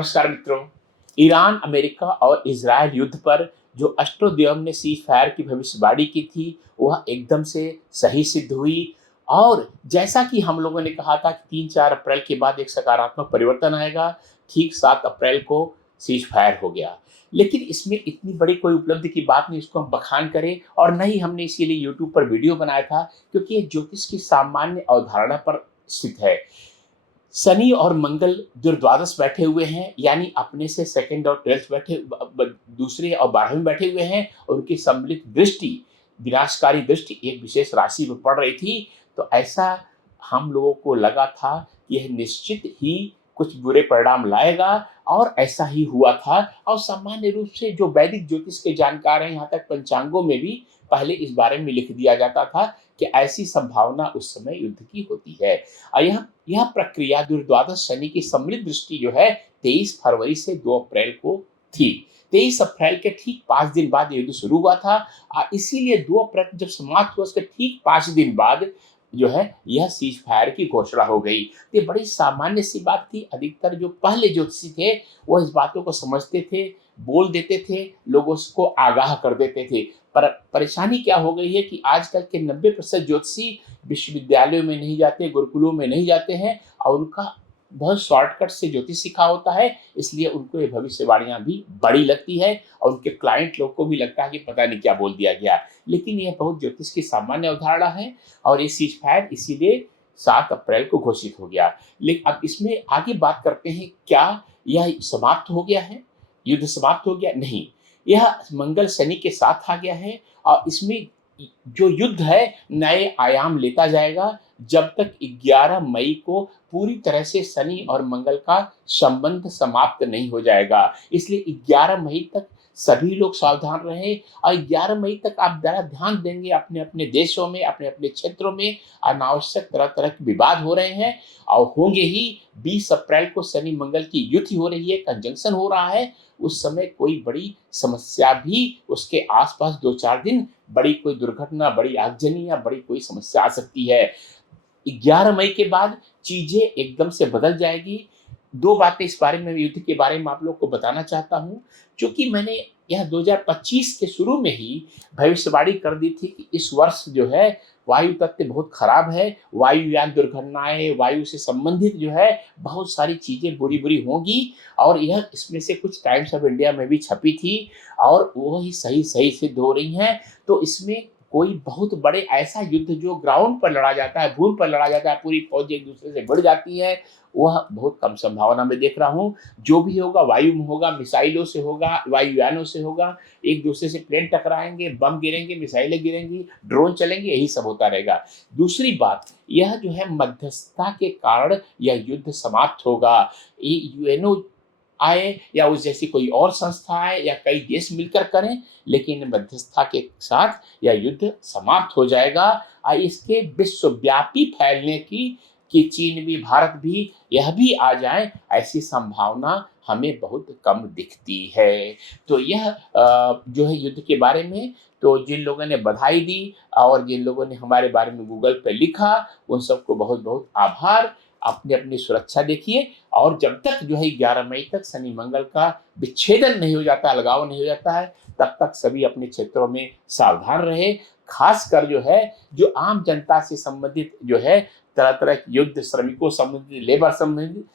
नमस्कार मित्रों। Iran, America और इजराइल युद्ध पर जो अष्टोद्यम ने सीज फायर की भविष्यवाणी की थी वह एकदम से सही सिद्ध हुई। और जैसा कि हम लोगों ने कहा था कि 3-4 अप्रैल के बाद एक सकारात्मक परिवर्तन आएगा, ठीक 7 अप्रैल को सीज फायर हो गया। लेकिन इसमें इतनी बड़ी कोई उपलब्धि की बात नहीं, इसको हम बखान करें और न ही हमने इसीलिए यूट्यूब पर वीडियो बनाया था, क्योंकि ये ज्योतिष की सामान्य अवधारणा पर स्थित है। शनि और मंगल जो द्वादश बैठे हुए हैं, यानी अपने से सेकंड और 12th बैठे, दूसरे और 12वें बैठे हुए हैं, और उनकी सम्मिलित दृष्टि, विनाशकारी दृष्टि एक विशेष राशि पर पड़ रही थी। तो ऐसा हम लोगों को लगा था कि यह निश्चित ही कुछ बुरे परिणाम लाएगा, और ऐसा ही हुआ था। और सामान्य रूप से जो वैदिक ज्योतिष के जानकार हैं, यहाँ तक पंचांगों में भी पहले इस बारे में लिख दिया जाता था कि ऐसी संभावना उस समय युद्ध की होती है। और यह प्रक्रिया द्वादश शनि की सम्मिलित दृष्टि जो है 23 फरवरी से 2 अप्रैल को थी। 23 अप्रैल के ठीक 5 दिन बाद युद्ध शुरू हुआ था, और इसीलिए 2 अप्रैल जब समाप्त हुआ उसके ठीक 5 दिन बाद जो है यह सीज फायर की घोषणा हो गई। तो ये बड़ी सामान्य सी बात थी। अधिकतर जो पहले ज्योतिषी थे वो इस बातों को समझते थे, बोल देते थे, लोगों को आगाह कर देते थे। पर परेशानी क्या हो गई है कि आजकल के 90% ज्योतिषी विश्वविद्यालयों में नहीं जाते, गुरुकुलों में नहीं जाते हैं, और उनका बहुत शॉर्टकट से ज्योतिष सीखा होता है, इसलिए उनको ये भविष्यवाणियां भी बड़ी लगती है, और उनके क्लाइंट लोग को भी लगता है कि पता नहीं क्या बोल दिया गया। लेकिन यह बहुत ज्योतिष की सामान्य अवधारणा है, और ये सीज फायर इसीलिए 7 अप्रैल को घोषित हो गया। लेकिन अब इसमें आगे बात करते हैं, क्या यह समाप्त हो गया है, युद्ध समाप्त हो गया? नहीं, यह मंगल शनि के साथ आ गया है, और इसमें जो युद्ध है नए आयाम लेता जाएगा जब तक 11 मई को पूरी तरह से शनि और मंगल का संबंध समाप्त नहीं हो जाएगा। इसलिए 11 मई तक सभी लोग सावधान रहे, और 11 मई तक आप जरा ध्यान देंगे, अपने अपने देशों में, अपने अपने क्षेत्रों में अनावश्यक तरह तरह के विवाद हो रहे हैं, और होंगे ही। 20 अप्रैल को शनि मंगल की युति हो रही है, कंजंक्शन हो रहा है। उस समय कोई बड़ी समस्या भी उसके आसपास 2-4 दिन बड़ी कोई दुर्घटना, बड़ी आगजनी या बड़ी कोई समस्या आ सकती है। 11 मई के बाद चीजें एकदम से बदल जाएगी। 2 बातें इस बारे में, युद्ध के बारे में आप लोग को बताना चाहता हूँ। चूंकि मैंने यह 2025 के शुरू में ही भविष्यवाणी कर दी थी कि इस वर्ष जो है वायु तत्व बहुत खराब है, वायुयान दुर्घटनाएं, वायु से संबंधित जो है बहुत सारी चीजें बुरी बुरी होंगी, और यह इसमें से कुछ टाइम्स ऑफ इंडिया में भी छपी थी, और वो ही सही सही सिद्ध हो रही हैं। तो इसमें कोई बहुत बड़े ऐसा युद्ध जो ग्राउंड पर लड़ा जाता है, भूमि पर लड़ा जाता है, पूरी फौज एक दूसरे से भिड़ जाती है, वह बहुत कम संभावना में देख रहा हूँ। जो भी होगा वायु में होगा, मिसाइलों से होगा, वायुयानों से होगा, एक दूसरे से प्लेन टकराएंगे, बम गिरेंगे, मिसाइलें गिरेंगी, ड्रोन चलेंगे, यही सब होता रहेगा। दूसरी बात, यह जो है मध्यस्थता के कारण यह युद्ध समाप्त होगा। यूएनओ आए या उस जैसी कोई और संस्था आए या कई देश मिलकर करें, लेकिन मध्यस्थता के साथ यह युद्ध समाप्त हो जाएगा। इसके विश्वव्यापी फैलने की चीन भी, भारत भी, यह भी आ जाए, ऐसी संभावना हमें बहुत कम दिखती है। तो यह जो है युद्ध के बारे में, तो जिन लोगों ने बधाई दी और जिन लोगों ने हमारे बारे में गूगल पे लिखा, उन सबको बहुत बहुत आभार। अपनी अपनी सुरक्षा देखिए, और जब तक जो है 11 मई तक शनि मंगल का विच्छेदन नहीं हो जाता, अलगाव नहीं हो जाता है, तब तक सभी अपने क्षेत्रों में सावधान रहे। खासकर जो है जो आम जनता से संबंधित जो है तरह तरह के युद्ध, श्रमिकों संबंधित, लेबर संबंधित,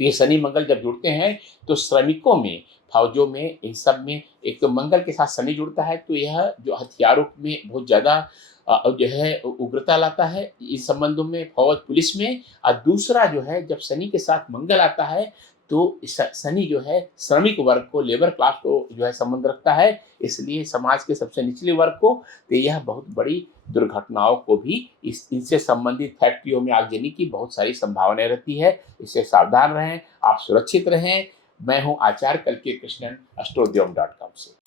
तो ये शनि मंगल जब जुड़ते हैं तो श्रमिकों में, फौजों में, इन सब में एक तो मंगल के साथ शनि जुड़ता है, तो यह जो हथियारों में बहुत ज्यादा जो है उग्रता लाता है इस संबंधों में, फौज पुलिस में। और दूसरा जो है जब शनि के साथ मंगल आता है तो शनि जो है श्रमिक वर्ग को, लेबर क्लास को जो है संबंध रखता है, इसलिए समाज के सबसे निचले वर्ग को। तो यह बहुत बड़ी दुर्घटनाओं को भी इनसे संबंधित फैक्ट्रियों में आगजनी की बहुत सारी संभावनाएं रहती है। इससे सावधान रहें, आप सुरक्षित रहें। मैं हूं आचार्य कल्कि कृष्णन, astrodhyom.com से।